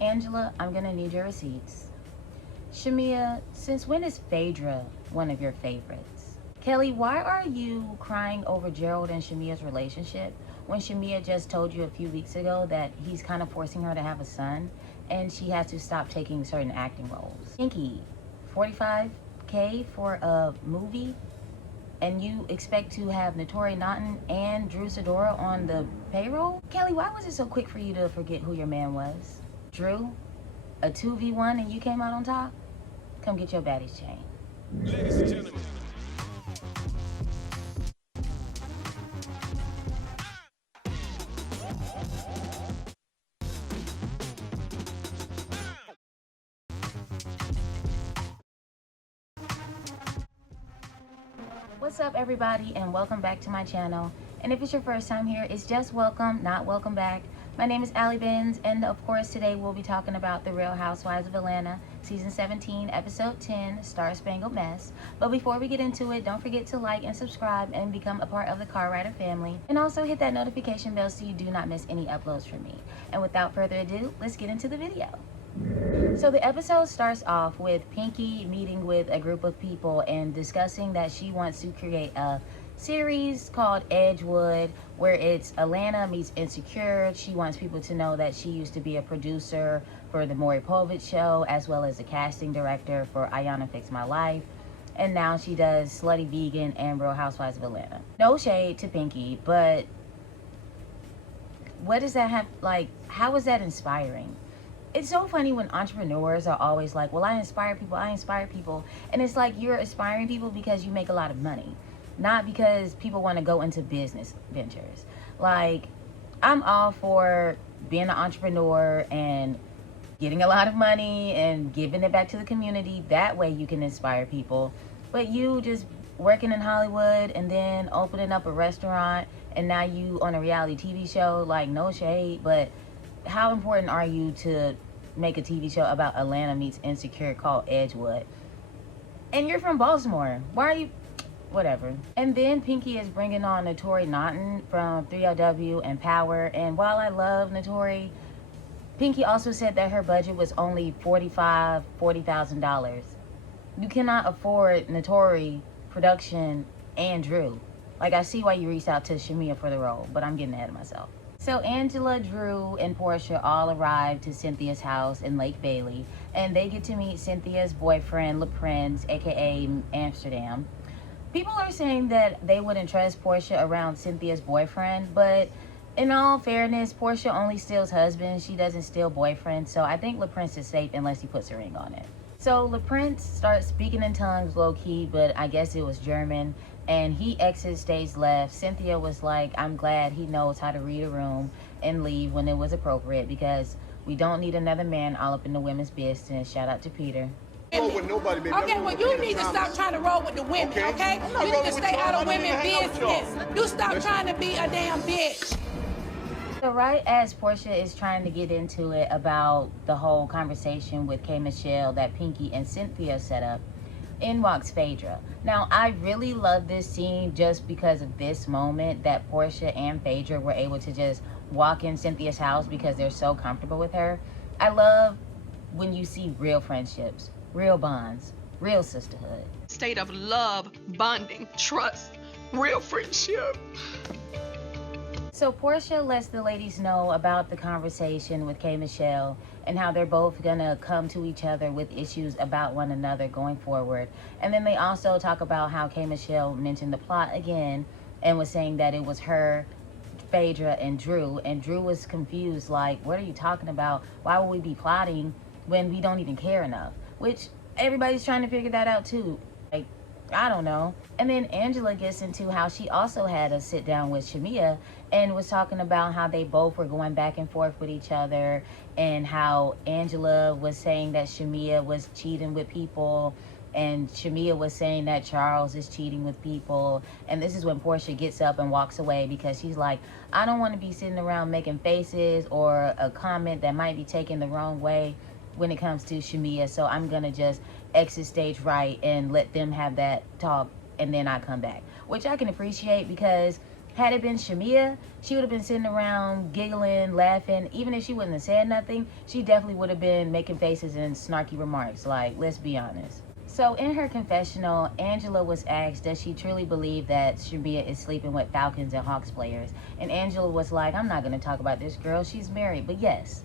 Angela, I'm gonna need your receipts. Shamia, since when is Phaedra one of your favorites? Kelly, why are you crying over Gerald and Shamia's relationship when Shamia just told you a few weeks ago that he's kind of forcing her to have a son and she has to stop taking certain acting roles? Pinky, 45K for a movie? And you expect to have Naturi Naughton and Drew Sidora on the payroll? Kelly, why was it so quick for you to forget who your man was? Drew, a 2v1 and you came out on top? Come get your baddie's chain. Ladies and gentlemen. What's up, everybody, and welcome back to my channel. And if it's your first time here, it's just welcome, not welcome back. My name is AlleyBenz, and of course today we'll be talking about the Real Housewives of Atlanta, Season 17, Episode 10, Star Spangled Mess. But before we get into it, don't forget to like and subscribe and become a part of the Car Rider family. And also hit that notification bell so you do not miss any uploads from me. And without further ado, let's get into the video. So the episode starts off with Pinky meeting with a group of people and discussing that she wants to create a series called Edgewood, where it's Atlanta meets Insecure. She wants people to know that she used to be a producer for the Maury Povich show, as well as a casting director for Ayanna Fix My Life. And now she does Slutty Vegan and Real Housewives of Atlanta. No shade to Pinky, but what does that have, like, how is that inspiring? It's so funny when entrepreneurs are always like, well, I inspire people. And it's like, you're inspiring people because you make a lot of money, not because people want to go into business ventures. Like, I'm all for being an entrepreneur and getting a lot of money and giving it back to the community. That way you can inspire people. But you just working in Hollywood and then opening up a restaurant and now you on a reality TV show, like, no shade, but how important are you to make a TV show about Atlanta meets Insecure called Edgewood? And you're from Baltimore. Why are you... Whatever. And then Pinky is bringing on Naturi Naughton from 3LW and Power. And while I love Naturi, Pinky also said that her budget was only $40,000. You cannot afford Naturi, production, and Drew. Like, I see why you reached out to Shamia for the role, but I'm getting ahead of myself. So Angela, Drew, and Portia all arrived to Cynthia's house in Lake Bailey, and they get to meet Cynthia's boyfriend, LaPrince, aka Amsterdam. People are saying that they wouldn't trust Portia around Cynthia's boyfriend, but in all fairness, Portia only steals husbands. She doesn't steal boyfriends, so I think LaPrince is safe unless he puts a ring on it. So LaPrince starts speaking in tongues low-key, but I guess it was German, and he exits stage left. Cynthia was like, I'm glad he knows how to read a room and leave when it was appropriate, because we don't need another man all up in the women's business. Shout out to Peter. With nobody, baby. Okay, well, you need to stop trying to roll with the women, okay? You need to stay out of women's business. You stop trying to be a damn bitch. So right as Portia is trying to get into it about the whole conversation with K. Michelle that Pinky and Cynthia set up, in walks Phaedra. Now, I really love this scene just because of this moment that Portia and Phaedra were able to just walk in Cynthia's house because they're so comfortable with her. I love when you see real friendships, real bonds, real sisterhood. State of love, bonding, trust, real friendship. So Portia lets the ladies know about the conversation with K. Michelle and how they're both gonna come to each other with issues about one another going forward. And then they also talk about how K. Michelle mentioned the plot again and was saying that it was her, Phaedra, and Drew was confused, like, what are you talking about? Why would we be plotting when we don't even care enough? Which everybody's trying to figure that out too. Like, I don't know. And then Angela gets into how she also had a sit down with Shamia and was talking about how they both were going back and forth with each other, and how Angela was saying that Shamia was cheating with people and Shamia was saying that Charles is cheating with people. And this is when Portia gets up and walks away because she's like, I don't want to be sitting around making faces or a comment that might be taken the wrong way when it comes to Shamia, so I'm gonna just exit stage right and let them have that talk, and then I come back, which I can appreciate because Had it been Shamia, she would have been sitting around giggling, laughing. Even if she wouldn't have said nothing, she definitely would have been making faces and snarky remarks. Like, let's be honest. So in her confessional, Angela was asked, does she truly believe that Shamia is sleeping with Falcons and Hawks players? And Angela was like, I'm not going to talk about this girl. She's married. But yes,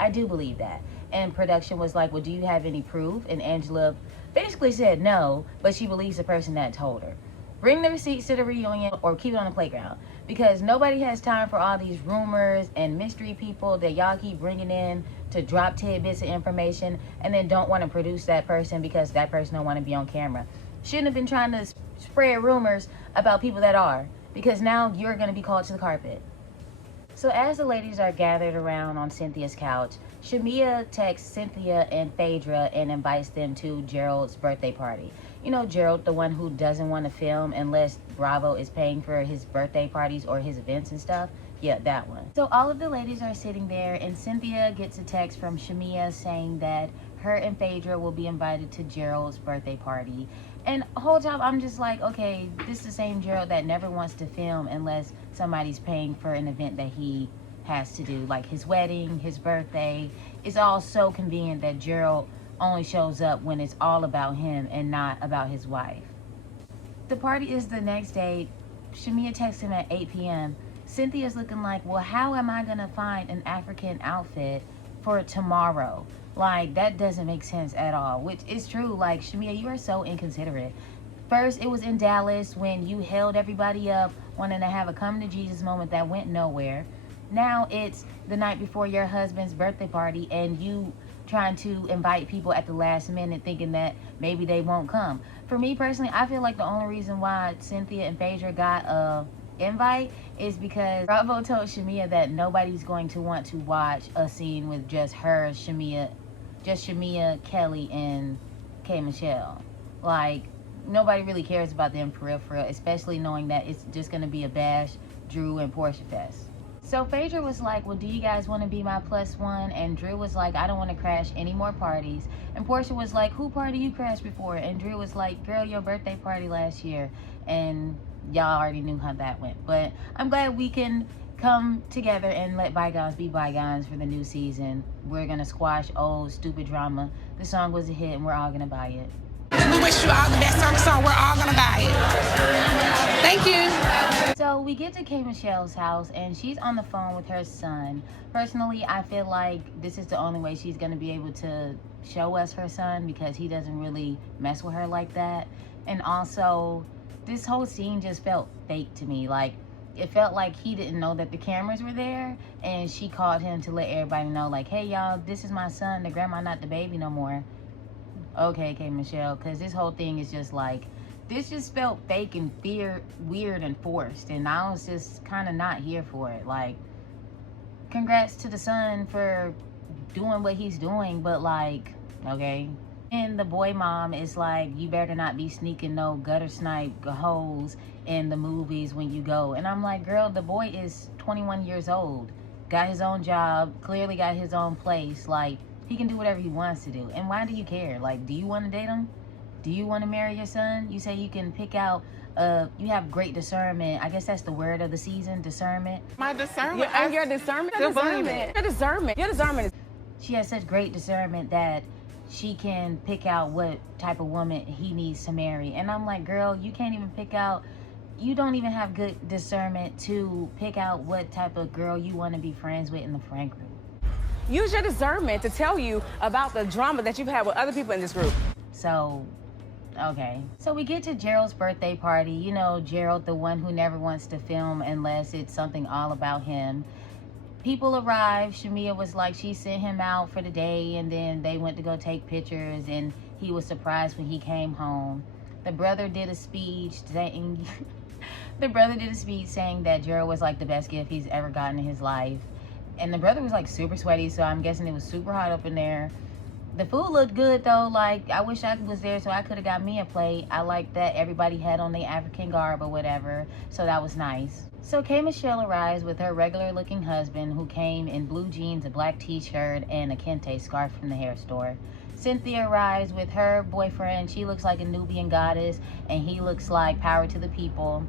I do believe that. And production was like, well, do you have any proof? And Angela basically said no, but she believes the person that told her. Bring the receipts to the reunion or keep it on the playground, because nobody has time for all these rumors and mystery people that y'all keep bringing in to drop tidbits of information and then don't want to produce that person because that person don't want to be on camera. Shouldn't have been trying to spread rumors about people that are, because now you're going to be called to the carpet. So as the ladies are gathered around on Cynthia's couch, Shamia texts Cynthia and Phaedra and invites them to Gerald's birthday party. You know, Gerald, the one who doesn't want to film unless Bravo is paying for his birthday parties or his events and stuff. Yeah, that one. So all of the ladies are sitting there, and Cynthia gets a text from Shamia saying that her and Phaedra will be invited to Gerald's birthday party. And the whole time I'm just like, okay, this is the same Gerald that never wants to film unless somebody's paying for an event that he has to do, like his wedding, his birthday. It's all so convenient that Gerald only shows up when it's all about him and not about his wife. The party is the next day. Shamia texts him at 8 p.m. Cynthia's looking like, well, how am I gonna find an African outfit for tomorrow? Like, that doesn't make sense at all, which is true. Like, Shamia, you are so inconsiderate. First, it was in Dallas when you held everybody up, wanting to have a come to Jesus moment that went nowhere. Now it's the night before your husband's birthday party and you trying to invite people at the last minute thinking that maybe they won't come. For me personally, I feel like the only reason why Cynthia and Phaedra got a invite is because Bravo told Shamia that nobody's going to want to watch a scene with just her, Shamia, Kelly, and K. Michelle. Like, nobody really cares about them for real, especially knowing that it's just going to be a Bash, Drew, and Portia fest. So Phaedra was like, well, do you guys want to be my +1? And Drew was like, I don't want to crash any more parties. And Portia was like, who party you crashed before? And Drew was like, girl, your birthday party last year. And y'all already knew how that went. But I'm glad we can come together and let bygones be bygones for the new season. We're going to squash old stupid drama. The song was a hit and we're all going to buy it. We wish you all the best on the song. We're all gonna buy it. Thank you. So we get to K. Michelle's house and she's on the phone with her son. Personally, I feel like this is the only way she's gonna be able to show us her son, because he doesn't really mess with her like that. And also, this whole scene just felt fake to me. Like, it felt like he didn't know that the cameras were there, and she called him to let everybody know, like, hey y'all, this is my son, the grandma, not the baby no more. Okay, K. Michelle, because this whole thing is just like, this just felt fake and weird and forced, and I was just kind of not here for it. Like, congrats to the son for doing what he's doing, but like, okay. And the boy mom is like, you better not be sneaking no gutter snipe hoes in the movies when you go. And I'm like, girl, the boy is 21 years old, got his own job, clearly got his own place. Like, he can do whatever he wants to do. And why do you care? Like, do you want to date him? Do you want to marry your son? You say you can pick out, you have great discernment. I guess that's the word of the season, discernment. My discernment. Your discernment. Your discernment. Your discernment. She has such great discernment that she can pick out what type of woman he needs to marry. And I'm like, girl, you can't even pick out, you don't even have good discernment to pick out what type of girl you want to be friends with in the friend group. Use your discernment to tell you about the drama that you've had with other people in this group. So, okay. So we get to Gerald's birthday party. You know, Gerald, the one who never wants to film unless it's something all about him. People arrive. Shamia was like, she sent him out for the day, and then they went to go take pictures, and he was surprised when he came home. The brother did a speech saying, saying that Gerald was like the best gift he's ever gotten in his life. And the brother was like super sweaty, so I'm guessing it was super hot up in there. The food looked good though. Like, I wish I was there so I could have got me a plate. I like that everybody had on their African garb or whatever, so that was nice. So K. Michelle arrives with her regular looking husband, who came in blue jeans, a black t-shirt, and a kente scarf from the hair store. Cynthia arrives with her boyfriend. She looks like a Nubian goddess, and he looks like power to the people.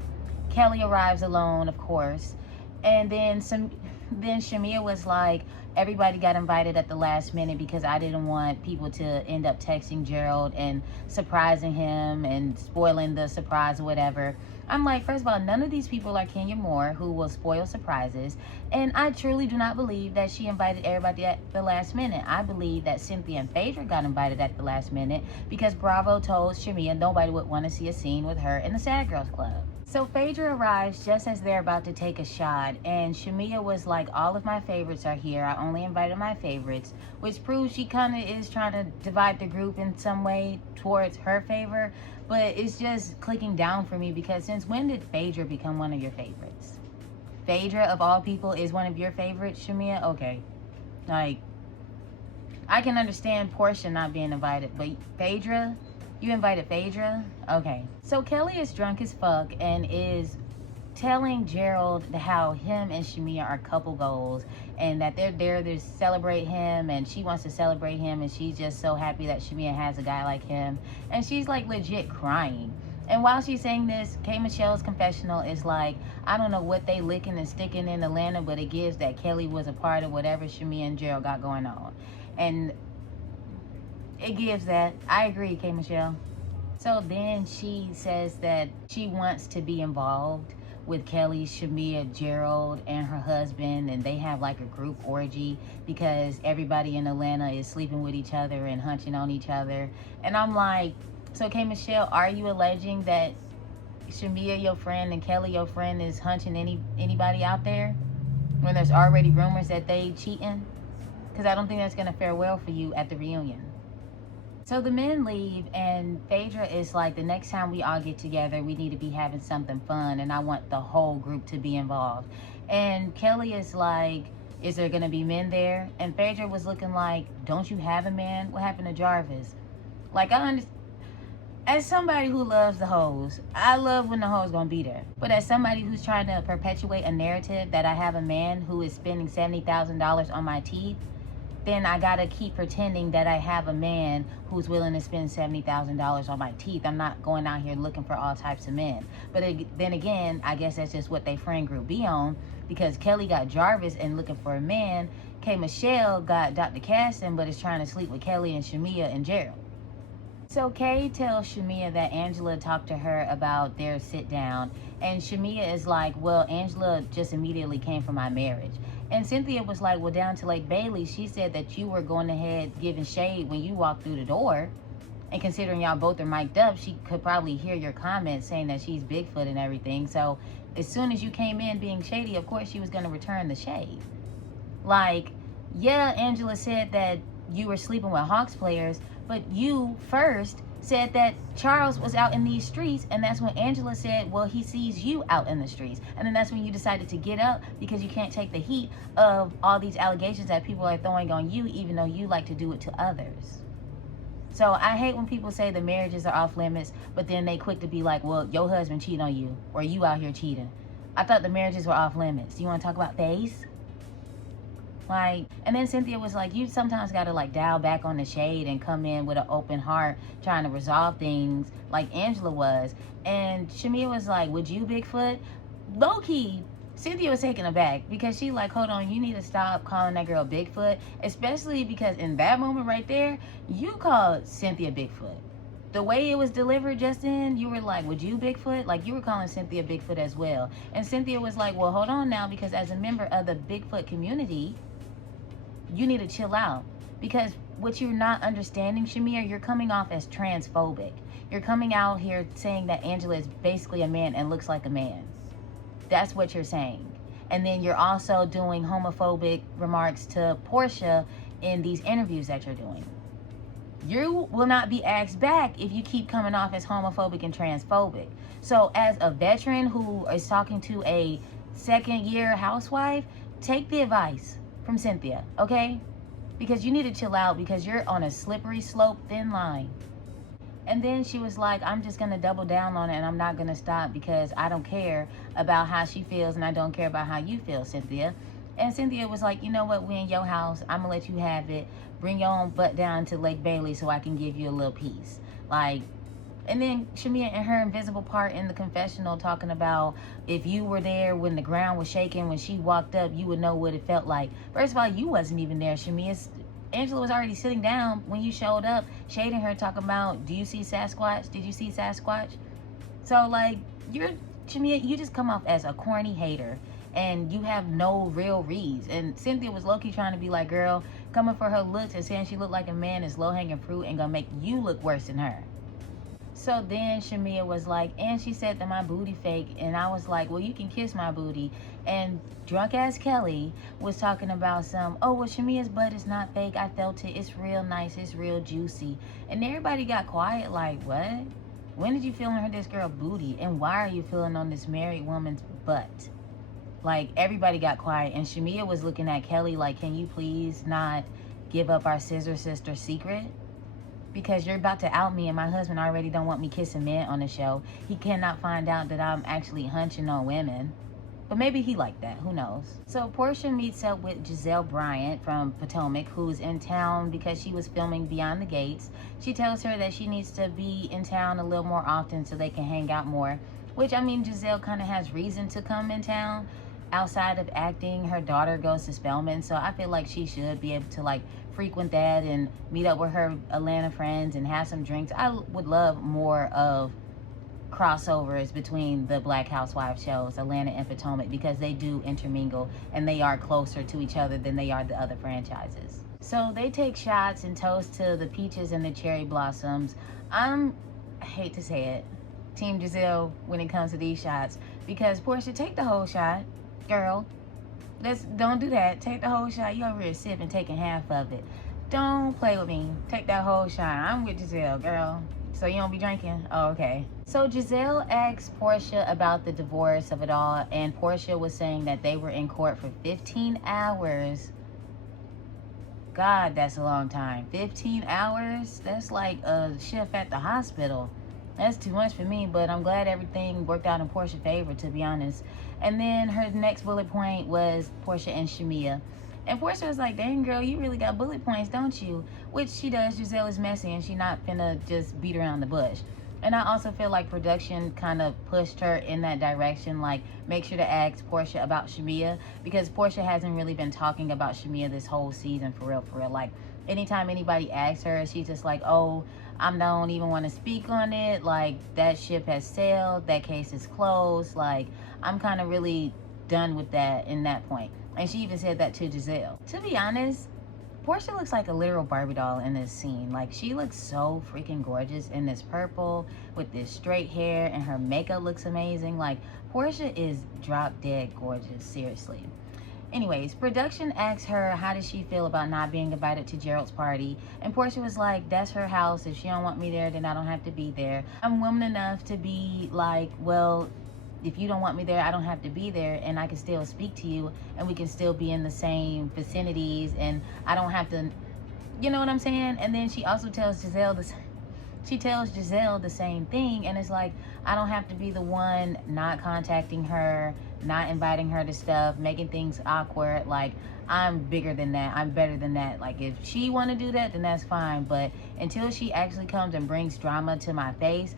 Kelly arrives alone, of course. And then Shamia was like, everybody got invited at the last minute because I didn't want people to end up texting Gerald and surprising him and spoiling the surprise or whatever. I'm like, first of all, none of these people are Kenya Moore, who will spoil surprises. And I truly do not believe that she invited everybody at the last minute. I believe that Cynthia and Phaedra got invited at the last minute because Bravo told Shamia nobody would want to see a scene with her in the Sad Girls Club. So Phaedra arrives just as they're about to take a shot, and Shamia was like, all of my favorites are here. I only invited my favorites, which proves she kind of is trying to divide the group in some way towards her favor, but it's just clicking down for me because since when did Phaedra become one of your favorites? Phaedra, of all people, is one of your favorites, Shamia? Okay. Like, I can understand Portia not being invited, but Phaedra? You invited Phaedra? Okay. So Kelly is drunk as fuck and is telling Gerald how him and Shamia are couple goals and that they're there to celebrate him and she wants to celebrate him and she's just so happy that Shamia has a guy like him. And she's like legit crying. And while she's saying this, K. Michelle's confessional is like, I don't know what they licking and sticking in Atlanta, but it gives that Kelly was a part of whatever Shamia and Gerald got going on. And it gives that. I agree, K. Michelle. So then she says that she wants to be involved with Kelly, Shamia, Gerald, and her husband, and they have like a group orgy because everybody in Atlanta is sleeping with each other and hunching on each other. And I'm like, so K. Michelle, are you alleging that Shamia, your friend, and Kelly, your friend, is hunching anybody out there when there's already rumors that they cheating? Because I don't think that's gonna fare well for you at the reunion. So the men leave and Phaedra is like, the next time we all get together, we need to be having something fun and I want the whole group to be involved. And Kelly is like, is there gonna be men there? And Phaedra was looking like, don't you have a man? What happened to Jarvis? Like, as somebody who loves the hoes, I love when the hoes gonna be there. But as somebody who's trying to perpetuate a narrative that I have a man who is spending $70,000 on my teeth, then I gotta keep pretending that I have a man who's willing to spend $70,000 on my teeth. I'm not going out here looking for all types of men. But then again, I guess that's just what they friend group be on, because Kelly got Jarvis and looking for a man. K. Michelle got Dr. Caston, but is trying to sleep with Kelly and Shamia and Gerald. So Kay tells Shamia that Angela talked to her about their sit down, and Shamia is like, well, Angela just immediately came from my marriage. And Cynthia was like, well, down to Lake Bailey, she said that you were going ahead giving shade when you walked through the door. And considering y'all both are mic'd up, she could probably hear your comments saying that she's Bigfoot and everything. So as soon as you came in being shady, of course she was going to return the shade. Like, yeah, Angela said that you were sleeping with Hawks players, but you first said that Charles was out in these streets, and that's when Angela said, well, he sees you out in the streets. And then that's when you decided to get up because you can't take the heat of all these allegations that people are throwing on you, even though you like to do it to others. So I hate when people say the marriages are off limits, but then they quick to be like, well, your husband cheated on you, or you out here cheating. I thought the marriages were off limits. You want to talk about face? Like, and then Cynthia was like, you sometimes got to like dial back on the shade and come in with an open heart trying to resolve things like Angela was. And Shamia was like, would you Bigfoot? Low-key, Cynthia was taken aback because she like, hold on, you need to stop calling that girl Bigfoot, especially because in that moment right there, you called Cynthia Bigfoot. The way it was delivered just then, you were like, would you Bigfoot? Like, you were calling Cynthia Bigfoot as well. And Cynthia was like, well, hold on now, because as a member of the Bigfoot community, you need to chill out. Because what you're not understanding, Shamir, you're coming off as transphobic. You're coming out here saying that Angela is basically a man and looks like a man. That's what you're saying. And then you're also doing homophobic remarks to Portia in these interviews that you're doing. You will not be asked back if you keep coming off as homophobic and transphobic. So as a veteran who is talking to a second-year housewife, take the advice from Cynthia, okay? Because you need to chill out because you're on a slippery slope, thin line. And then she was like, I'm just going to double down on it and I'm not going to stop because I don't care about how she feels and I don't care about how you feel, Cynthia. And Cynthia was like, you know what, we in your house. I'm going to let you have it. Bring your own butt down to Lake Bailey so I can give you a little piece. Like, And then Shamia and her invisible part in the confessional talking about if you were there when the ground was shaking, when she walked up, you would know what it felt like. First of all, you wasn't even there, Shamia. Angela was already sitting down when you showed up, shading her, talking about, do you see Sasquatch? Did you see Sasquatch? So, like, Shamia, you just come off as a corny hater. And you have no real reads. And Cynthia was low-key trying to be like, girl, coming for her looks and saying she looked like a man is low-hanging fruit and gonna make you look worse than her. So then Shamia was like, and she said that my booty fake. And I was like, well, you can kiss my booty. And drunk-ass Kelly was talking about oh, well, Shamia's butt is not fake. I felt it. It's real nice. It's real juicy. And everybody got quiet like, what? When did you feel on this girl booty? And why are you feeling on this married woman's butt? Like, everybody got quiet. And Shamia was looking at Kelly like, can you please not give up our scissor sister secret? Because you're about to out me, and my husband already don't want me kissing men on the show. He cannot find out that I'm actually hunching on women. But maybe he like that. Who knows? So Portia meets up with Giselle Bryant from Potomac, who's in town because she was filming Beyond the Gates. She tells her that she needs to be in town a little more often so they can hang out more. Which, I mean, Giselle kind of has reason to come in town. Outside of acting, her daughter goes to Spelman, so I feel like she should be able to, like, frequent that and meet up with her Atlanta friends and have some drinks. I would love more of crossovers between the Black Housewives shows, Atlanta and Potomac, because they do intermingle and they are closer to each other than they are the other franchises. So they take shots and toast to the peaches and the cherry blossoms. I hate to say it, Team Giselle when it comes to these shots, because Portia, take the whole shot. Girl, don't do that. Take the whole shot. You over here sipping, taking half of it. Don't play with me. Take that whole shot. I'm with Giselle, girl. So you don't be drinking? Oh, okay. So Giselle asked Portia about the divorce of it all, and Portia was saying that they were in court for 15 hours. God, that's a long time. 15 hours? That's like a shift at the hospital. That's too much for me, but I'm glad everything worked out in Portia's favor, to be honest. And then her next bullet point was Portia and Shamia. And Portia was like, dang, girl, you really got bullet points, don't you? Which she does. Giselle is messy, and she not finna just beat around the bush. And I also feel like production kind of pushed her in that direction, like, make sure to ask Portia about Shamia, because Portia hasn't really been talking about Shamia this whole season, for real, for real. Like, anytime anybody asks her, she's just like, oh, I don't even want to speak on it. Like, that ship has sailed. That case is closed. Like, I'm kind of really done with that in that point. And she even said that to Giselle. To be honest, Portia looks like a literal Barbie doll in this scene. Like, she looks so freaking gorgeous in this purple with this straight hair, and her makeup looks amazing. Like, Portia is drop dead gorgeous, seriously. Anyways, production asked her how does she feel about not being invited to Gerald's party, and Portia was like, that's her house. If she don't want me there, then I don't have to be there. I'm woman enough to be like, well, if you don't want me there, I don't have to be there, and I can still speak to you, and we can still be in the same vicinities, and I don't have to, you know what I'm saying? And then she also tells Giselle the same thing, and it's like, I don't have to be the one not contacting her, not inviting her to stuff, making things awkward. Like, I'm bigger than that. I'm better than that. Like, if she want to do that, then that's fine, but until she actually comes and brings drama to my face,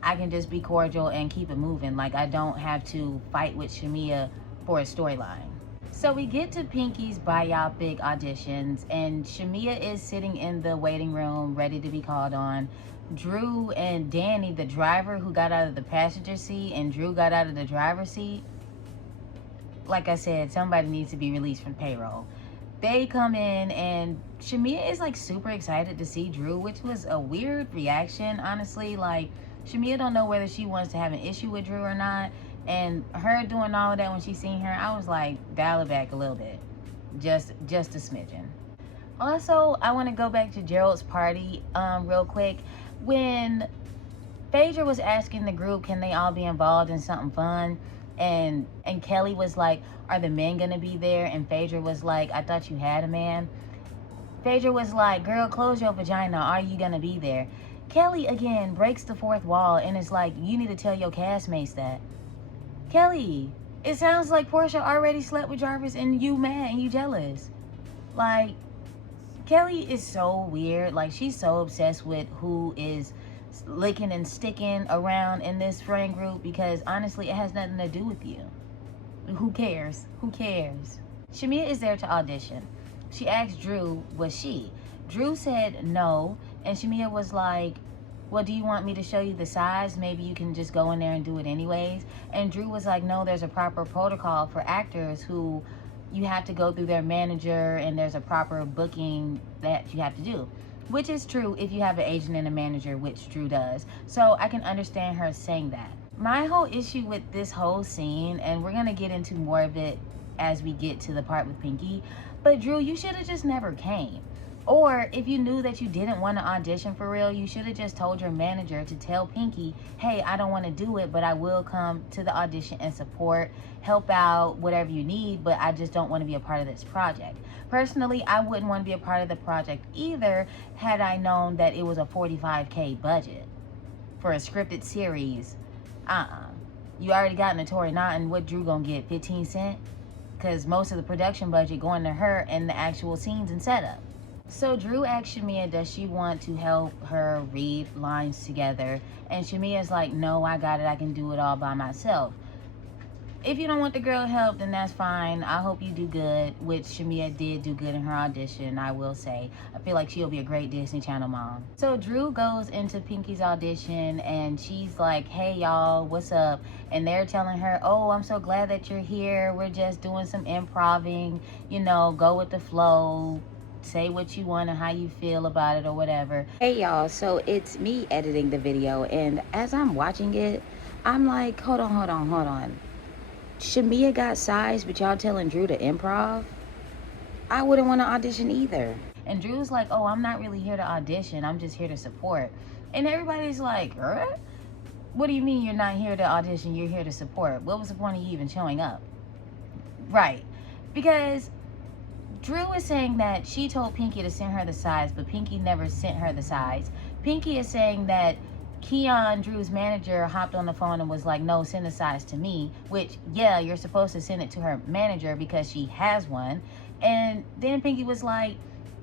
I can just be cordial and keep it moving. Like, I don't have to fight with Shamia for a storyline. So we get to Pinky's biopic auditions, and Shamia is sitting in the waiting room ready to be called on. Drew and Danny, the driver who got out of the passenger seat and Drew got out of the driver's seat, like I said, somebody needs to be released from payroll. They come in, and Shamia is like super excited to see Drew, which was a weird reaction, honestly. Like, Shamia don't know whether she wants to have an issue with Drew or not. And her doing all of that when she seen her, I was like, dial it back a little bit. Just a smidgen. Also, I want to go back to Gerald's party real quick. When Phaedra was asking the group, can they all be involved in something fun? And Kelly was like, are the men going to be there? And Phaedra was like, I thought you had a man. Phaedra was like, girl, close your vagina. Are you going to be there? Kelly, again, breaks the fourth wall and is like, you need to tell your castmates that. Kelly, it sounds like Portia already slept with Jarvis and you mad and you jealous. Like, Kelly is so weird. Like, she's so obsessed with who is licking and sticking around in this friend group, because honestly, it has nothing to do with you. Who cares? Who cares? Shamia is there to audition. She asked Drew, was she? Drew said no, and Shamia was like, well, do you want me to show you the size? Maybe you can just go in there and do it anyways. And Drew was like, no, there's a proper protocol for actors who you have to go through their manager, and there's a proper booking that you have to do. Which is true if you have an agent and a manager, which Drew does. So I can understand her saying that. My whole issue with this whole scene, and we're gonna get into more of it as we get to the part with Pinky, but Drew, you should have just never came. Or if you knew that you didn't want to audition for real, you should have just told your manager to tell Pinky, hey, I don't want to do it, but I will come to the audition and support, help out, whatever you need, but I just don't want to be a part of this project. Personally, I wouldn't want to be a part of the project either had I known that it was a $45K budget for a scripted series. You already got Notori Naughton. What Drew gonna get, 15 cents? Because most of the production budget going to her and the actual scenes and setup. So Drew asked Shamia, does she want to help her read lines together? And Shamia's like, no, I got it. I can do it all by myself. If you don't want the girl help, then that's fine. I hope you do good, which Shamia did do good in her audition, I will say. I feel like she'll be a great Disney Channel mom. So Drew goes into Pinky's audition, and she's like, hey, y'all, what's up? And they're telling her, oh, I'm so glad that you're here. We're just doing some improvising, you know, go with the flow. Say what you want and how you feel about it or whatever. Hey y'all, so it's me editing the video, and as I'm watching it, I'm like, hold on. Shamia got size, but y'all telling Drew to improv? I wouldn't want to audition either. And Drew's like, oh, I'm not really here to audition. I'm just here to support. And everybody's like, what do you mean you're not here to audition? You're here to support. What was the point of you even showing up? Right. Because Drew is saying that she told Pinky to send her the size, but Pinky never sent her the size. Pinky is saying that Keon, Drew's manager, hopped on the phone and was like, no, send the size to me. Which, yeah, you're supposed to send it to her manager because she has one. And then Pinky was like,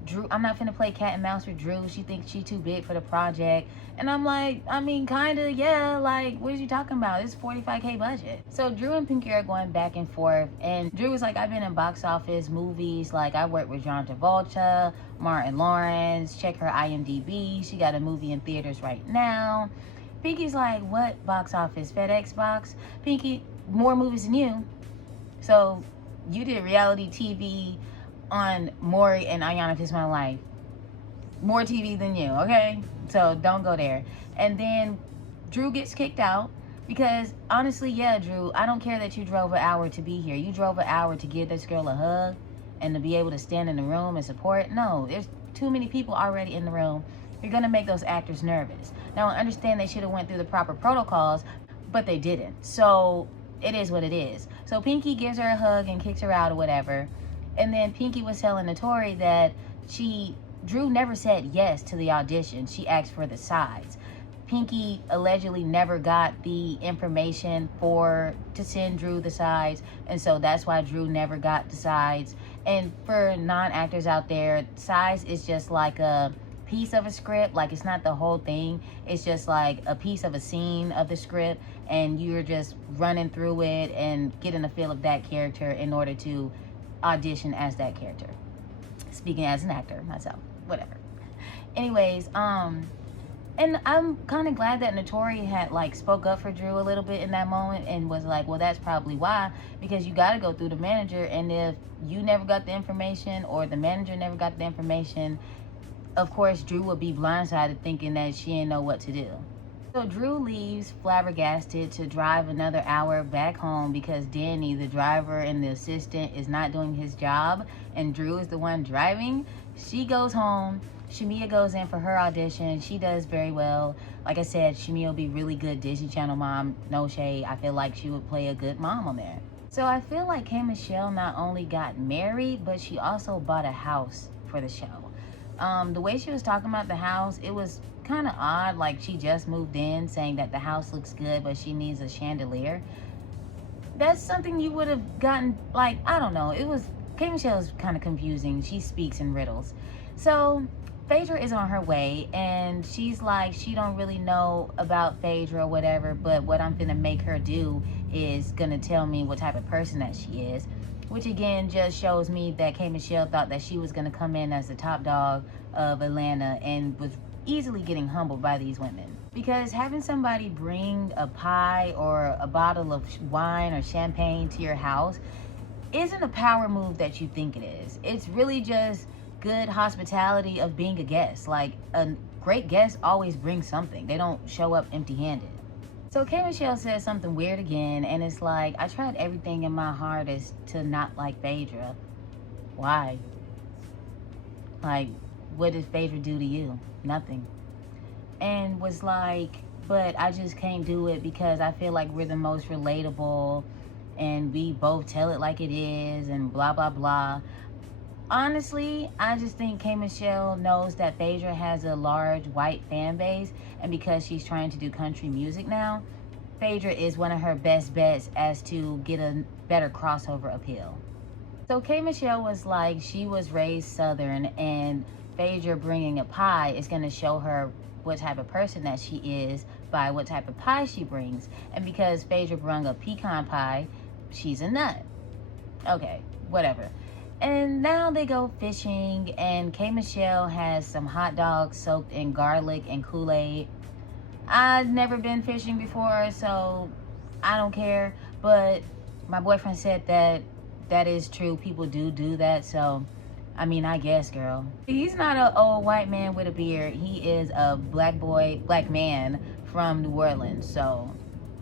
Drew, I'm not finna play cat and mouse with Drew. She thinks she's too big for the project. And I'm like, I mean, kinda, yeah, like, what are you talking about? It's $45K budget. So Drew and Pinky are going back and forth. And Drew was like, I've been in box office, movies. Like, I worked with John Travolta, Martin Lawrence. Check her IMDb. She got a movie in theaters right now. Pinky's like, what box office? FedEx box? Pinky, more movies than you. So you did reality TV on Maury and Ayanna Kiss My Life. More TV than you, okay? So don't go there. And then Drew gets kicked out because honestly, yeah, Drew, I don't care that you drove an hour to be here. You drove an hour to give this girl a hug and to be able to stand in the room and support. No, there's too many people already in the room. You're gonna make those actors nervous. Now I understand they should have went through the proper protocols, but they didn't. So it is what it is. So Pinky gives her a hug and kicks her out or whatever. And then Pinky was telling Notori that Drew never said yes to the audition. She asked for the sides. Pinky allegedly never got the information to send Drew the sides. And so that's why Drew never got the sides. And for non-actors out there, size is just like a piece of a script. Like, it's not the whole thing. It's just like a piece of a scene of the script. And you're just running through it and getting a feel of that character in order to audition as that character. Speaking as an actor myself, whatever. Anyways, and I'm kind of glad that Notori had like spoke up for Drew a little bit in that moment and was like, well, that's probably why, because you got to go through the manager, and if you never got the information or the manager never got the information, of course Drew would be blindsided thinking that she didn't know what to do. So Drew leaves flabbergasted to drive another hour back home because Danny, the driver and the assistant, is not doing his job and Drew is the one driving. She goes home. Shamia goes in for her audition. She does very well. Like I said, Shamia will be really good Disney Channel mom. No shade. I feel like she would play a good mom on there. So I feel like K. Michelle not only got married, but she also bought a house for the show. The way she was talking about the house, it was kind of odd. Like, she just moved in saying that the house looks good but she needs a chandelier. That's something you would have gotten, like, I don't know. It was, K. Michelle's kind of confusing. She speaks in riddles. So Phaedra is on her way, and she's like, she don't really know about Phaedra or whatever, but what I'm gonna make her do is gonna tell me what type of person that she is. Which again just shows me that K. Michelle thought that she was gonna come in as the top dog of Atlanta and was easily getting humbled by these women. Because having somebody bring a pie or a bottle of wine or champagne to your house isn't a power move that you think it is. It's really just good hospitality of being a guest. Like, a great guest always brings something. They don't show up empty-handed. So K. Michelle says something weird again, and it's like, I tried everything in my hardest to not like Phaedra. Why? Like, what did Phaedra do to you? Nothing. And was like, but I just can't do it because I feel like we're the most relatable and we both tell it like it is and blah, blah, blah. Honestly, I just think K. Michelle knows that Phaedra has a large white fan base, and because she's trying to do country music now, Phaedra is one of her best bets as to get a better crossover appeal. So K. Michelle was like, she was raised Southern, and Phaedra bringing a pie is going to show her what type of person that she is by what type of pie she brings. And because Phaedra brought a pecan pie, she's a nut. Okay, whatever. And now they go fishing, and K. Michelle has some hot dogs soaked in garlic and Kool-Aid. I've never been fishing before, so I don't care. But my boyfriend said that that is true. People do that, so I mean, I guess, girl. He's not an old white man with a beard. He is a black man from New Orleans, so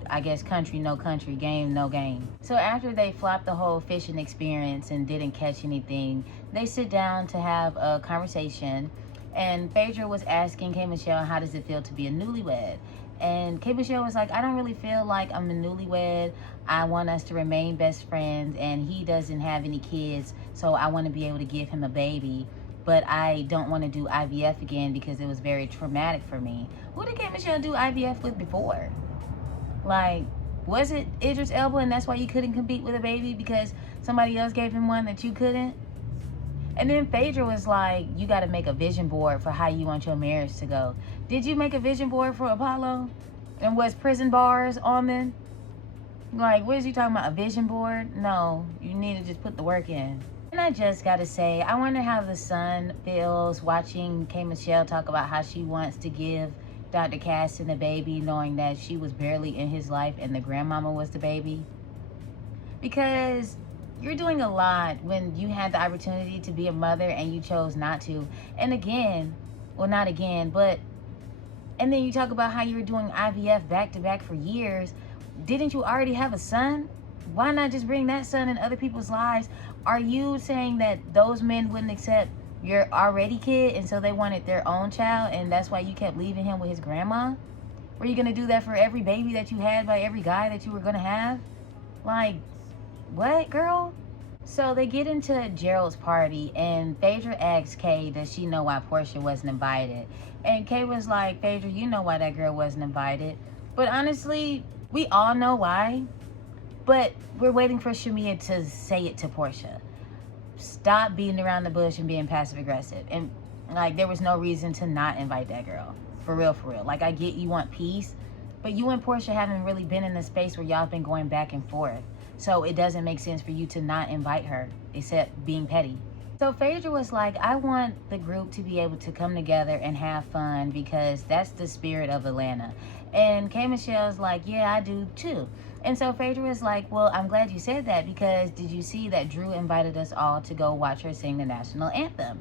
I guess country, no country, game, no game. So after they flopped the whole fishing experience and didn't catch anything, they sit down to have a conversation, and Phaedra was asking K. Michelle, how does it feel to be a newlywed? And K. Michelle was like, I don't really feel like I'm a newlywed. I want us to remain best friends, and he doesn't have any kids, so I want to be able to give him a baby. But I don't want to do IVF again because it was very traumatic for me. Who did K. Michelle do IVF with before? Like, was it Idris Elba and that's why you couldn't compete with a baby because somebody else gave him one that you couldn't? And then Phaedra was like, you got to make a vision board for how you want your marriage to go. Did you make a vision board for Apollo? And was prison bars on them? Like, what is you talking about, a vision board? No, you need to just put the work in. And I just got to say, I wonder how the son feels watching K. Michelle talk about how she wants to give Dr. Caston the baby, knowing that she was barely in his life and the grandmama was the baby. Because you're doing a lot when you had the opportunity to be a mother and you chose not to. And again, well, not again, but, and then you talk about how you were doing IVF back to back for years. Didn't you already have a son? Why not just bring that son in other people's lives? Are you saying that those men wouldn't accept your already kid and so they wanted their own child and that's why you kept leaving him with his grandma? Were you going to do that for every baby that you had by every guy that you were going to have? Like, what, girl? So they get into Gerald's party, and Phaedra asks Kay, does she know why Portia wasn't invited? And Kay was like, Phaedra, you know why that girl wasn't invited. But honestly, we all know why. But we're waiting for Shamia to say it to Portia. Stop beating around the bush and being passive aggressive. And like, there was no reason to not invite that girl. For real, for real. Like, I get you want peace, but you and Portia haven't really been in a space where y'all been going back and forth. So it doesn't make sense for you to not invite her, except being petty. So Phaedra was like, I want the group to be able to come together and have fun because that's the spirit of Atlanta. And K. Michelle's like, yeah, I do too. And so Phaedra was like, well, I'm glad you said that because did you see that Drew invited us all to go watch her sing the national anthem?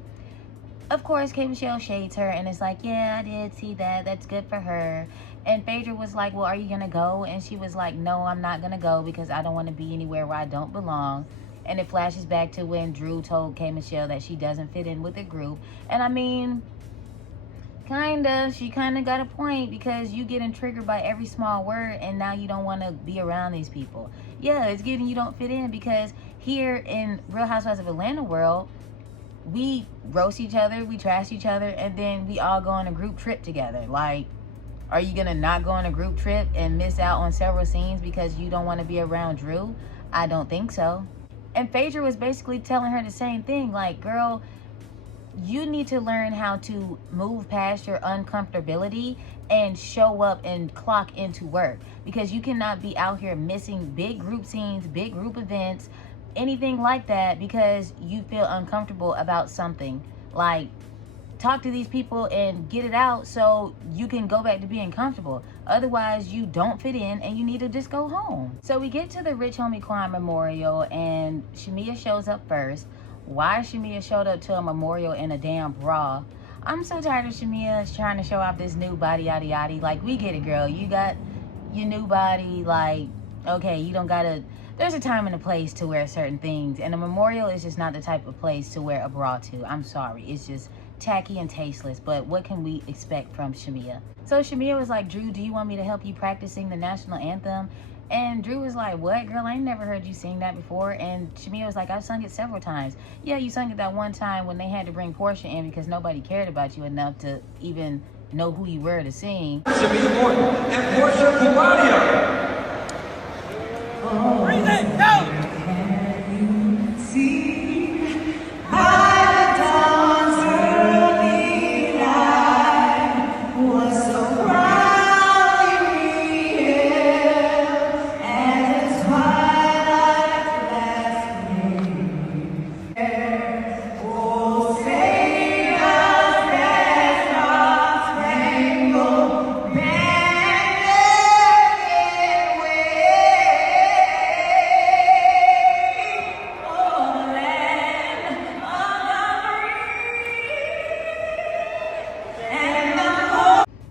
Of course, K. Michelle shades her and it's like, yeah, I did see that. That's good for her. And Phaedra was like, well, are you going to go? And she was like, no, I'm not going to go because I don't want to be anywhere where I don't belong. And it flashes back to when Drew told K. Michelle that she doesn't fit in with the group. And I mean, she kind of got a point because you getting triggered by every small word and now you don't want to be around these people. Yeah, it's giving you don't fit in because here in Real Housewives of Atlanta world, we roast each other, we trash each other, and then we all go on a group trip together. Like, are you going to not go on a group trip and miss out on several scenes because you don't want to be around Drew? I don't think so. And Phaedra was basically telling her the same thing. Like, girl, you need to learn how to move past your uncomfortability and show up and clock into work, because you cannot be out here missing big group scenes, big group events, anything like that, because you feel uncomfortable about something. Like, talk to these people and get it out so you can go back to being comfortable. Otherwise, you don't fit in and you need to just go home. So we get to the Rich Homie Quan memorial and Shamea shows up first. Why Shamea showed up to a memorial in a damn bra? I'm so tired of Shamea trying to show off this new body, yada yada. Like, we get it, girl. You got your new body. Like, okay, you don't gotta... There's a time and a place to wear certain things. And a memorial is just not the type of place to wear a bra to. I'm sorry. It's just tacky and tasteless. But what can we expect from Shamea? So Shamea was like, Drew, do you want me to help you practicing the national anthem? And Drew was like, what, girl? I ain't never heard you sing that before. And Shamea was like, I've sung it several times. Yeah, you sung it that one time when they had to bring Portia in because nobody cared about you enough to even know who you were to sing. Shamea Morton and Portia Cubadio. Breathe it, go!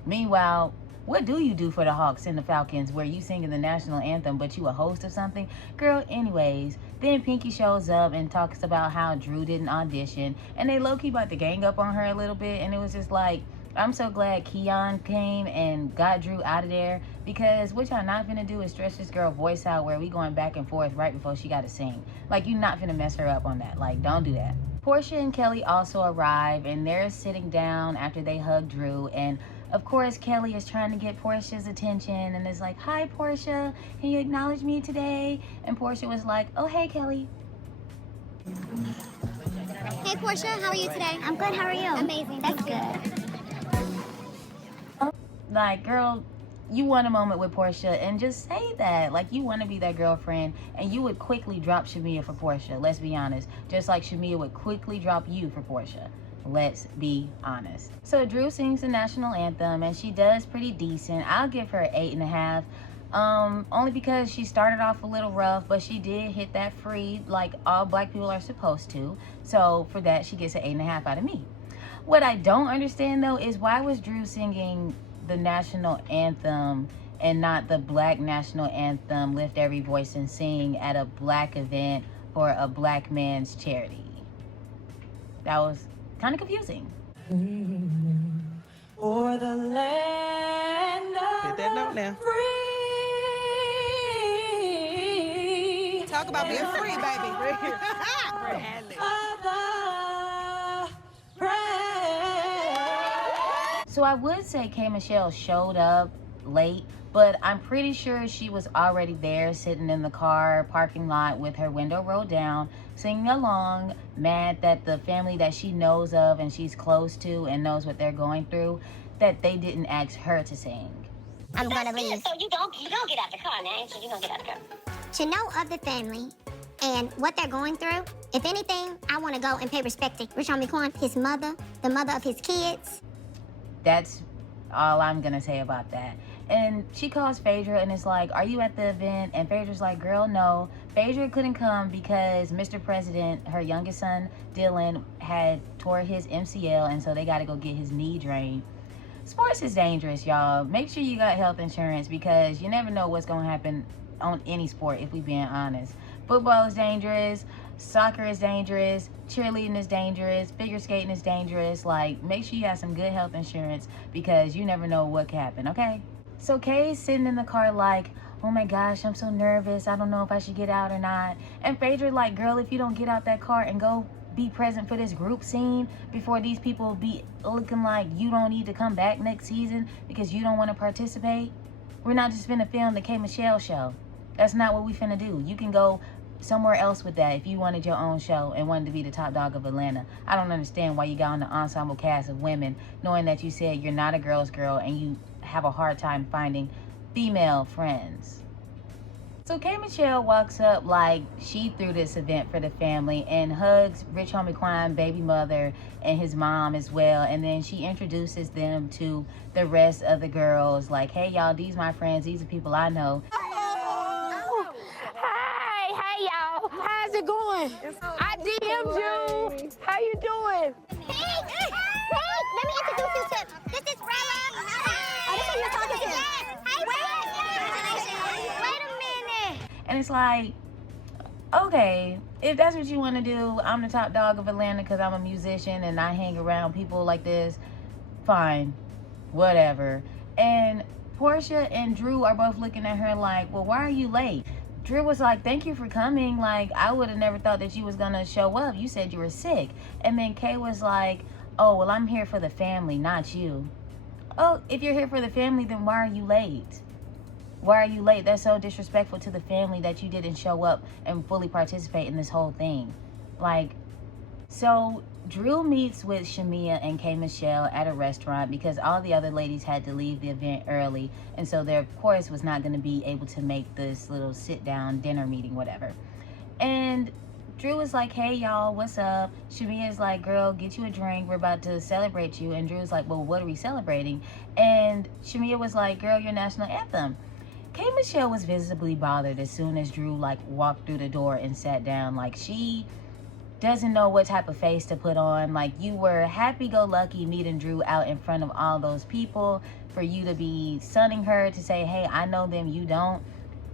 Meanwhile, what do you do for the Hawks and the Falcons where you singing the national anthem but you a host of something? Girl, anyways, then Pinky shows up and talks about how Drew didn't audition, and they low-key about to gang up on her a little bit, and it was just like, I'm so glad Keon came and got Drew out of there, because what y'all not finna do is stretch this girl voice out where we going back and forth right before she gotta sing. Like, you not finna mess her up on that. Like, don't do that. Portia and Kelly also arrive, and they're sitting down after they hug Drew, and of course, Kelly is trying to get Portia's attention and is like, hi, Portia, can you acknowledge me today? And Portia was like, oh, hey, Kelly. Hey, Portia, how are you today? I'm good, how are you? Amazing, that's good. Like, girl, you want a moment with Portia and just say that. Like, you want to be that girlfriend, and you would quickly drop Shamea for Portia, let's be honest. Just like Shamea would quickly drop you for Portia. Let's be honest. So Drew sings the national anthem and she does pretty decent. I'll give her 8.5. Only because she started off a little rough, but she did hit that free like all black people are supposed to. So for that, she gets an 8.5 out of me. What I don't understand though is, why was Drew singing the national anthem and not the black national anthem, Lift Every Voice and Sing, at a black event for a black man's charity? That was kind of confusing. For the land of Hit that note now. free. Talk about being free, baby. So I would say K. Michelle showed up late, but I'm pretty sure she was already there, sitting in the car parking lot with her window rolled down, singing along, mad that the family that she knows of and she's close to and knows what they're going through, that they didn't ask her to sing. I'm gonna leave. So you don't get out the car now, so you don't get out the car. To know of the family and what they're going through, if anything, I want to go and pay respect to Rich Homie Quan, his mother, the mother of his kids. That's all I'm gonna say about that. And she calls Phaedra and is like, are you at the event? And Phaedra's like, girl, no. Phaedra couldn't come because Mr. President, her youngest son, Dylan, had tore his MCL, and so they gotta go get his knee drained. Sports is dangerous, y'all. Make sure you got health insurance, because you never know what's gonna happen on any sport, if we being honest. Football is dangerous, soccer is dangerous, cheerleading is dangerous, figure skating is dangerous. Like, make sure you have some good health insurance, because you never know what can happen, okay? So Kay's sitting in the car like, oh my gosh, I'm so nervous. I don't know if I should get out or not. And Phaedra like, girl, if you don't get out that car and go be present for this group scene before these people be looking like you don't need to come back next season because you don't want to participate, we're not just finna film the K. Michelle show. That's not what we finna do. You can go somewhere else with that if you wanted your own show and wanted to be the top dog of Atlanta. I don't understand why you got on the ensemble cast of women knowing that you said you're not a girl's girl and you have a hard time finding female friends. So K. Michelle walks up like she threw this event for the family and hugs Rich Homie Quan, baby mother, and his mom as well. And then she introduces them to the rest of the girls like, hey y'all, these my friends, these are people I know. Hey y'all, how's it going? I DM'd you. How you doing? Hey, let me introduce you to, this is Rella. Oh, this is who you're talking to. Hey, wait a minute. And it's like, okay, if that's what you want to do, I'm the top dog of Atlanta because I'm a musician and I hang around people like this, fine, whatever. And Portia and Drew are both looking at her like, well, why are you late? Drew was like, thank you for coming. Like, I would have never thought that you was going to show up. You said you were sick. And then Kay was like, oh, well, I'm here for the family, not you. Oh, if you're here for the family, then why are you late? Why are you late? That's so disrespectful to the family that you didn't show up and fully participate in this whole thing. Like, so Drew meets with Shamia and K. Michelle at a restaurant because all the other ladies had to leave the event early. And so there, of course, was not going to be able to make this little sit-down dinner meeting, whatever. And Drew was like, hey, y'all, what's up? Shamia's like, girl, get you a drink. We're about to celebrate you. And Drew's like, well, what are we celebrating? And Shamia was like, girl, your national anthem. K. Michelle was visibly bothered as soon as Drew, like, walked through the door and sat down. Like, she doesn't know what type of face to put on. Like, you were happy-go-lucky meeting Drew out in front of all those people for you to be sunning her to say, hey, I know them, you don't.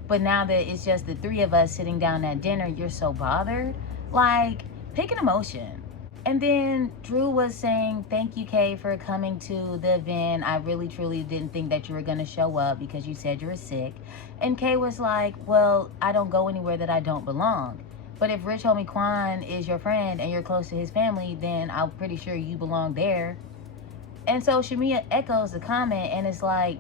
But now that it's just the three of us sitting down at dinner, you're so bothered. Like, pick an emotion. And then Drew was saying, thank you, Kay, for coming to the event. I really, truly didn't think that you were going to show up because you said you were sick. And Kay was like, well, I don't go anywhere that I don't belong. But if Rich Homie Quan is your friend and you're close to his family, then I'm pretty sure you belong there. And so Shamia echoes the comment and it's like,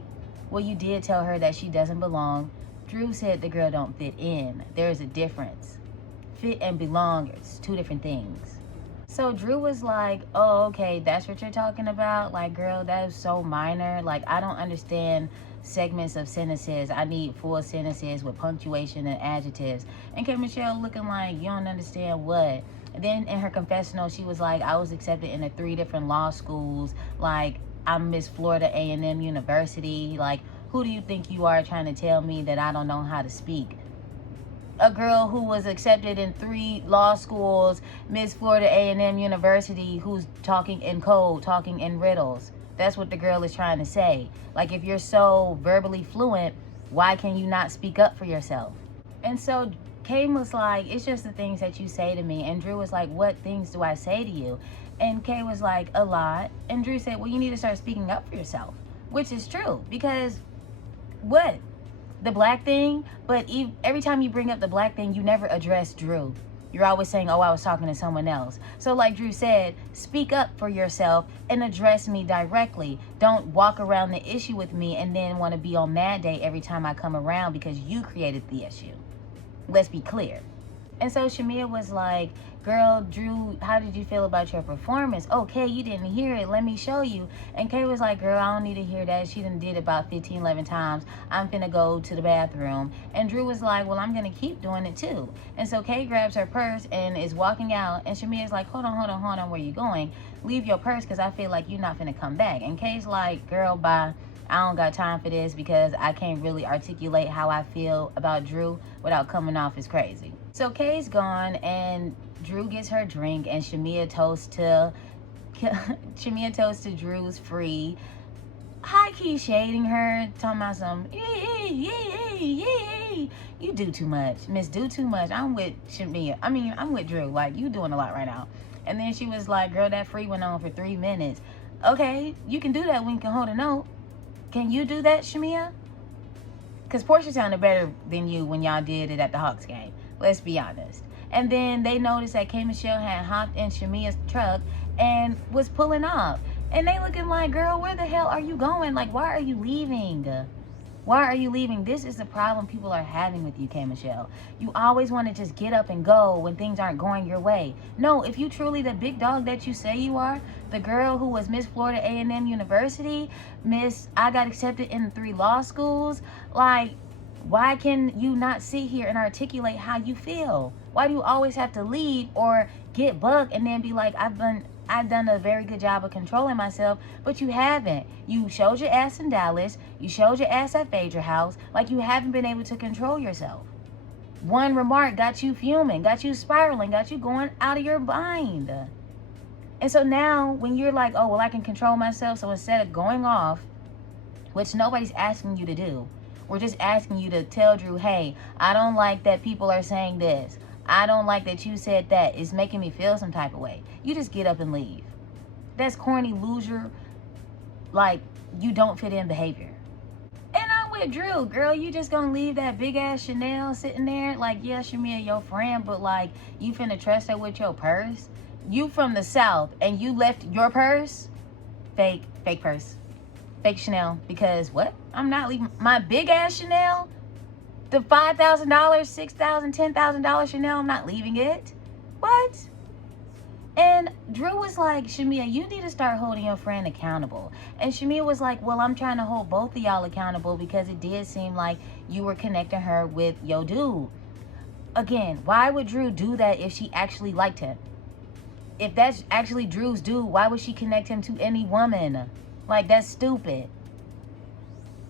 well, you did tell her that she doesn't belong. Drew said the girl don't fit in. There's a difference. Fit and belong is two different things. So Drew was like, oh, okay, that's what you're talking about? Like, girl, that is so minor. Like, I don't understand segments of sentences. I need full sentences with punctuation and adjectives. And K. Michelle looking like, you don't understand what? And then in her confessional, she was like, I was accepted into 3 different law schools. Like, I'm Miss Florida A&M University. Like, who do you think you are trying to tell me that I don't know how to speak? A girl who was accepted in 3 law schools, Miss Florida A&M University, who's talking in code, talking in riddles. That's what the girl is trying to say. Like, if you're so verbally fluent, why can you not speak up for yourself? And so Kay was like, it's just the things that you say to me. And Drew was like, what things do I say to you? And Kay was like, a lot. And Drew said, well, you need to start speaking up for yourself. Which is true, because what? The black thing? But every time you bring up the black thing, you never address Drew. You're always saying, oh, I was talking to someone else. So like Drew said, speak up for yourself and address me directly. Don't walk around the issue with me and then want to be on Mad Day every time I come around because you created the issue. Let's be clear. And so Shamia was like, girl, Drew, how did you feel about your performance? Okay, you didn't hear it. Let me show you. And Kay was like, girl, I don't need to hear that. She done did it about 15, 11 times. I'm finna go to the bathroom. And Drew was like, well, I'm gonna keep doing it too. And so Kay grabs her purse and is walking out. And Shamia's like, hold on, where you going? Leave your purse because I feel like you're not finna come back. And Kay's like, girl, bye. I don't got time for this because I can't really articulate how I feel about Drew without coming off as crazy. So Kay's gone and Drew gets her drink and Shamia toasts to Drew's free. High-key shading her, talking about some, yeah. You do too much. Miss do too much. I'm with Shamia. I'm with Drew. Like, you doing a lot right now. And then she was like, girl, that free went on for 3 minutes. Okay, you can do that when you can hold a note. Can you do that, Shamia? Because Portia sounded better than you when y'all did it at the Hawks game. Let's be honest. And then they noticed that K. Michelle had hopped in Shamia's truck and was pulling off. And they looking like, girl, where the hell are you going? Like, why are you leaving? Why are you leaving? This is the problem people are having with you, K. Michelle. You always want to just get up and go when things aren't going your way. No, if you truly the big dog that you say you are, the girl who was Miss Florida A&M University, I got accepted in 3 law schools, like, why can you not sit here and articulate how you feel? Why do you always have to leave or get bugged and then be like, I've done a very good job of controlling myself, but you haven't. You showed your ass in Dallas. You showed your ass at Phaedra House. Like, you haven't been able to control yourself. One remark got you fuming, got you spiraling, got you going out of your mind. And so now when you're like, oh, well, I can control myself. So instead of going off, which nobody's asking you to do, we're just asking you to tell Drew, hey, I don't like that people are saying this. I don't like that you said that. It's making me feel some type of way. You just get up and leave. That's corny loser, like, you don't fit in behavior. And I'm with Drew, girl. You just gonna leave that big ass Chanel sitting there? Like, yeah, Shamia, your friend, but like, you finna trust her with your purse? You from the South and you left your purse? Fake purse. Fake Chanel. Because what? I'm not leaving my big ass Chanel. The $5,000, $6,000, $10,000 Chanel, I'm not leaving it. What? And Drew was like, Shamia, you need to start holding your friend accountable. And Shamia was like, well, I'm trying to hold both of y'all accountable because it did seem like you were connecting her with your dude. Again, why would Drew do that if she actually liked him? If that's actually Drew's dude, why would she connect him to any woman? Like, that's stupid.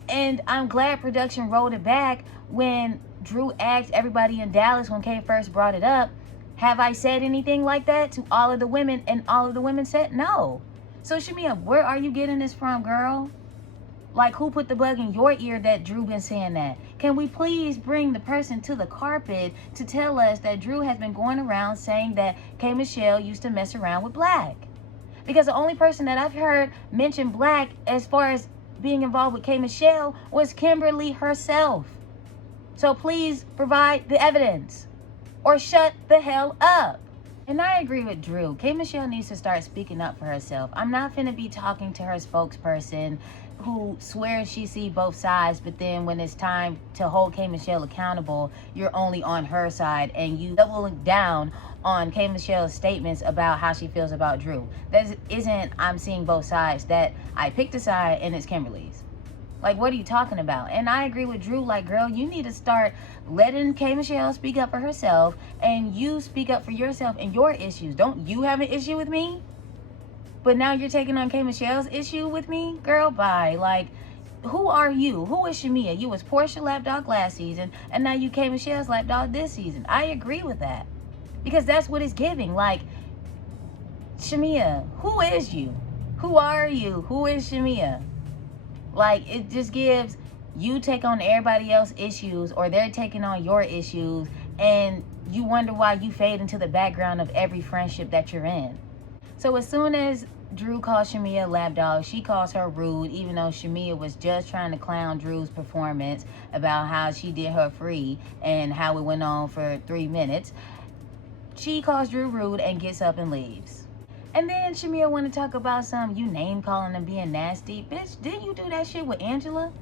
And I'm glad production rolled it back when Drew asked everybody in Dallas when Kay first brought it up, have I said anything like that to all of the women? And all of the women said no. So Shamia, where are you getting this from, girl? Like, who put the bug in your ear that Drew been saying that? Can we please bring the person to the carpet to tell us that Drew has been going around saying that K. Michelle used to mess around with Black? Because the only person that I've heard mention Black as far as being involved with K. Michelle was Kimberly herself. So please provide the evidence or shut the hell up. And I agree with Drew. K. Michelle needs to start speaking up for herself. I'm not finna be talking to her spokesperson who swears she see both sides, but then when it's time to hold K. Michelle accountable, you're only on her side and you doubling down on K. Michelle's statements about how she feels about Drew. That isn't I'm seeing both sides. That I picked a side and it's Kimberly's. Like, what are you talking about? And I agree with Drew. Like, girl, you need to start letting K. Michelle speak up for herself and you speak up for yourself and your issues. Don't you have an issue with me? But now you're taking on K. Michelle's issue with me? Girl, bye. Like, who are you? Who is Shamia? You was Portia lapdog last season and now you K. Michelle's lapdog this season. I agree with that. Because that's what it's giving. Like, Shamia, who is you? Who are you? Who is Shamia? Like, it just gives you take on everybody else's issues or they're taking on your issues and you wonder why you fade into the background of every friendship that you're in. So as soon as Drew calls Shamia a lapdog, she calls her rude, even though Shamia was just trying to clown Drew's performance about how she did her free and how it went on for 3 minutes. She calls Drew rude and gets up and leaves. And then Shamia want to talk about you name calling and being nasty. Bitch, didn't you do that shit with Angela?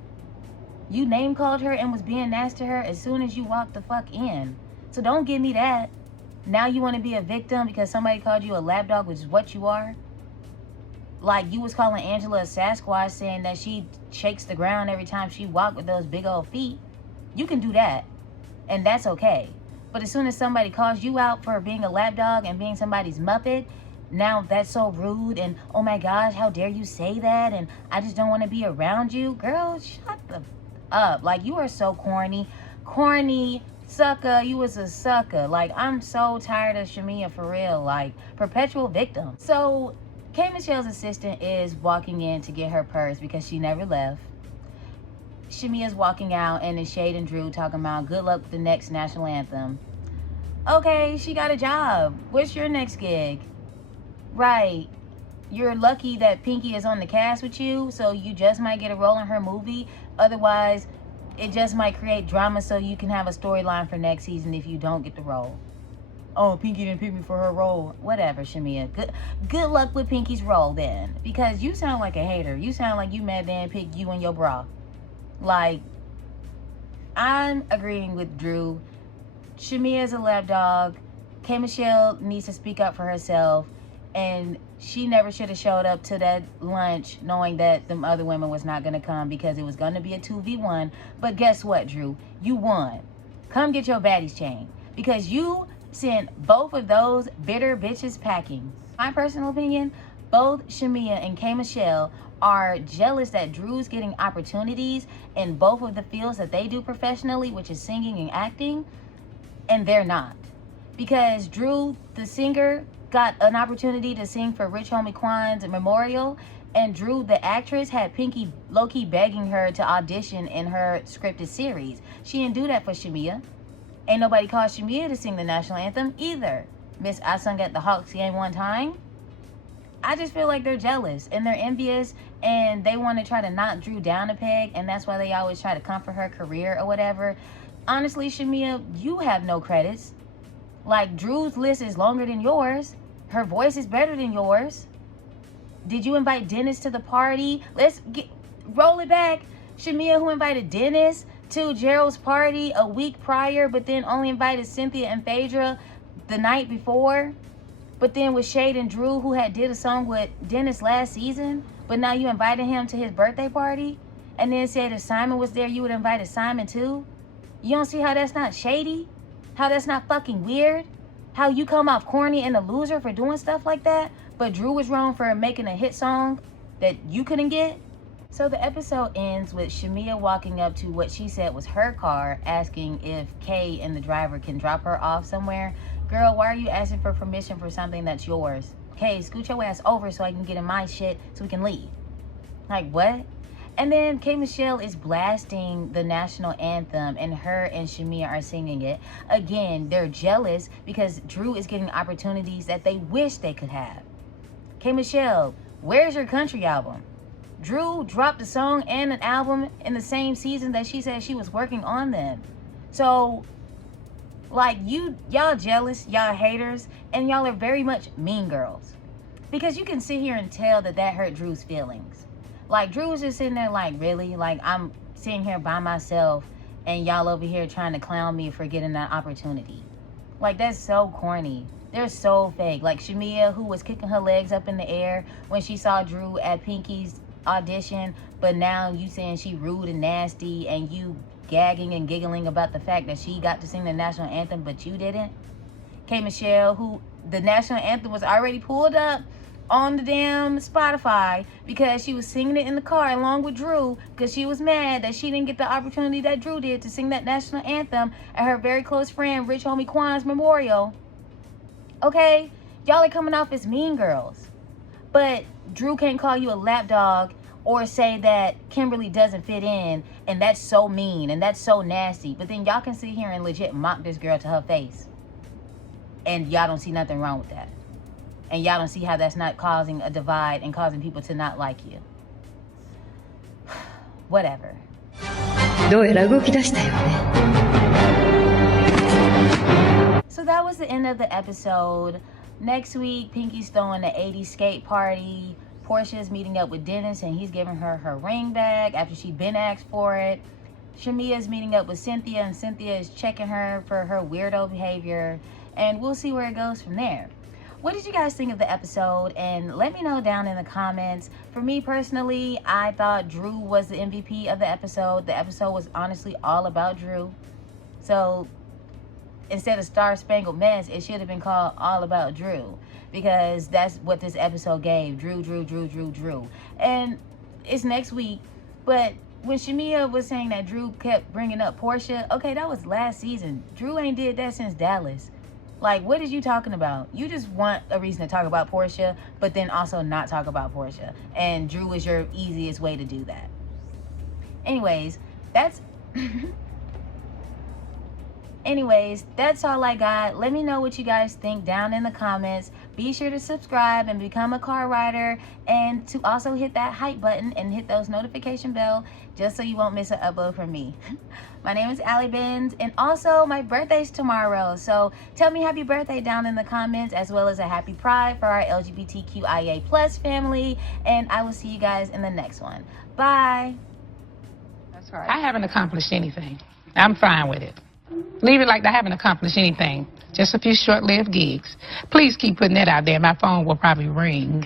You name called her and was being nasty to her as soon as you walked the fuck in. So don't give me that. Now you want to be a victim because somebody called you a lapdog, which is what you are. Like, you was calling Angela a Sasquatch saying that she shakes the ground every time she walks with those big old feet. You can do that. And that's okay. But as soon as somebody calls you out for being a lapdog and being somebody's Muppet, now that's so rude and oh my gosh, how dare you say that and I just don't want to be around you. Girl, shut the up. Like, you are so corny sucker. You was a sucker. Like, I'm so tired of Shamia, for real. Like, perpetual victim. So K. Michelle's assistant is walking in to get her purse because she never left. Shamia's walking out and is shading Drew, talking about good luck with the next national anthem. Okay, she got a job. What's your next gig? Right. You're lucky that Pinky is on the cast with you, so you just might get a role in her movie. Otherwise, it just might create drama so you can have a storyline for next season if you don't get the role. Oh, Pinky didn't pick me for her role. Whatever, Shamia. Good luck with Pinky's role then. Because you sound like a hater. You sound like you mad they didn't pick you and your bra. Like, I'm agreeing with Drew. Shamea is a lapdog. K. Michelle needs to speak up for herself. And she never should have showed up to that lunch knowing that them other women was not going to come because it was going to be a 2v1. But guess what, Drew? You won. Come get your baddies chain. Because you sent both of those bitter bitches packing. My personal opinion, both Shamea and K. Michelle are jealous that Drew's getting opportunities in both of the fields that they do professionally, which is singing and acting, and they're not. Because Drew, the singer, got an opportunity to sing for Rich Homie Quan's memorial, and Drew, the actress, had Pinky low-key begging her to audition in her scripted series. She didn't do that for Shamea. Ain't nobody called Shamea to sing the national anthem either. Miss I sung at the Hawks game one time. I just feel like they're jealous and they're envious and they want to try to knock Drew down a peg, and that's why they always try to comfort her career or whatever. Honestly, Shamea, you have no credits. Like, Drew's list is longer than yours. Her voice is better than yours. Did you invite Dennis to the party? Roll it back. Shamea, who invited Dennis to Gerald's party a week prior, but then only invited Cynthia and Phaedra the night before. But then with Shade and Drew, who had did a song with Dennis last season, but now you invited him to his birthday party, and then said if Simon was there, you would have invited Simon too. You don't see how that's not shady? How that's not fucking weird? How you come off corny and a loser for doing stuff like that, but Drew was wrong for making a hit song that you couldn't get? So the episode ends with Shamea walking up to what she said was her car, asking if Kay and the driver can drop her off somewhere. Girl, why are you asking for permission for something that's yours? Kay, scoot your ass over so I can get in my shit so we can leave. Like, what? And then K. Michelle is blasting the national anthem, and her and Shamea are singing it. Again, they're jealous because Drew is getting opportunities that they wish they could have. K. Michelle, where's your country album? Drew dropped a song and an album in the same season that she said she was working on them. So, like, y'all jealous, y'all haters, and y'all are very much mean girls. Because you can sit here and tell that hurt Drew's feelings. Like, Drew was just sitting there like, really? Like, I'm sitting here by myself and y'all over here trying to clown me for getting that opportunity. Like, that's so corny. They're so fake. Like, Shamea, who was kicking her legs up in the air when she saw Drew at Pinky's audition, but now you saying she rude and nasty, and you gagging and giggling about the fact that she got to sing the national anthem, but you didn't. K. Michelle, who the national anthem was already pulled up on the damn Spotify because she was singing it in the car along with Drew because she was mad that she didn't get the opportunity that Drew did to sing that national anthem at her very close friend Rich Homie Quan's memorial. Okay, y'all are coming off as mean girls, but Drew can't call you a lapdog or say that Kimberly doesn't fit in, and that's so mean and that's so nasty. But then y'all can sit here and legit mock this girl to her face, and y'all don't see nothing wrong with that. And y'all don't see how that's not causing a divide and causing people to not like you. Whatever. どうやら動き出したよね。 So that was the end of the episode. Next week, Pinky's throwing the 80s skate party. Portia's meeting up with Dennis and he's giving her her ring back after she'd been asked for it. Shamea's meeting up with Cynthia and Cynthia is checking her for her weirdo behavior. And we'll see where it goes from there. What did you guys think of the episode? And let me know down in the comments. For me personally, I thought Drew was the MVP of the episode. The episode was honestly all about Drew. So instead of Star Spangled Mess, it should have been called All About Drew, because that's what this episode gave. Drew, Drew, Drew, Drew, Drew. And it's next week, but when Shamea was saying that Drew kept bringing up Portia, okay, that was last season. Drew ain't did that since Dallas. Like, what is you talking about? You just want a reason to talk about Portia, but then also not talk about Portia. And Drew is your easiest way to do that. Anyways, that's all I got. Let me know what you guys think down in the comments. Be sure to subscribe and become a car rider, and to also hit that hype button and hit those notification bell just so you won't miss an upload from me. My name is AlleyBenz, and also my birthday's tomorrow, so tell me happy birthday down in the comments, as well as a happy Pride for our LGBTQIA+ family, and I will see you guys in the next one. Bye. That's right. I haven't accomplished anything. I'm fine with it. Leave it like I haven't accomplished anything. Just a few short-lived gigs. Please keep putting that out there. My phone will probably ring.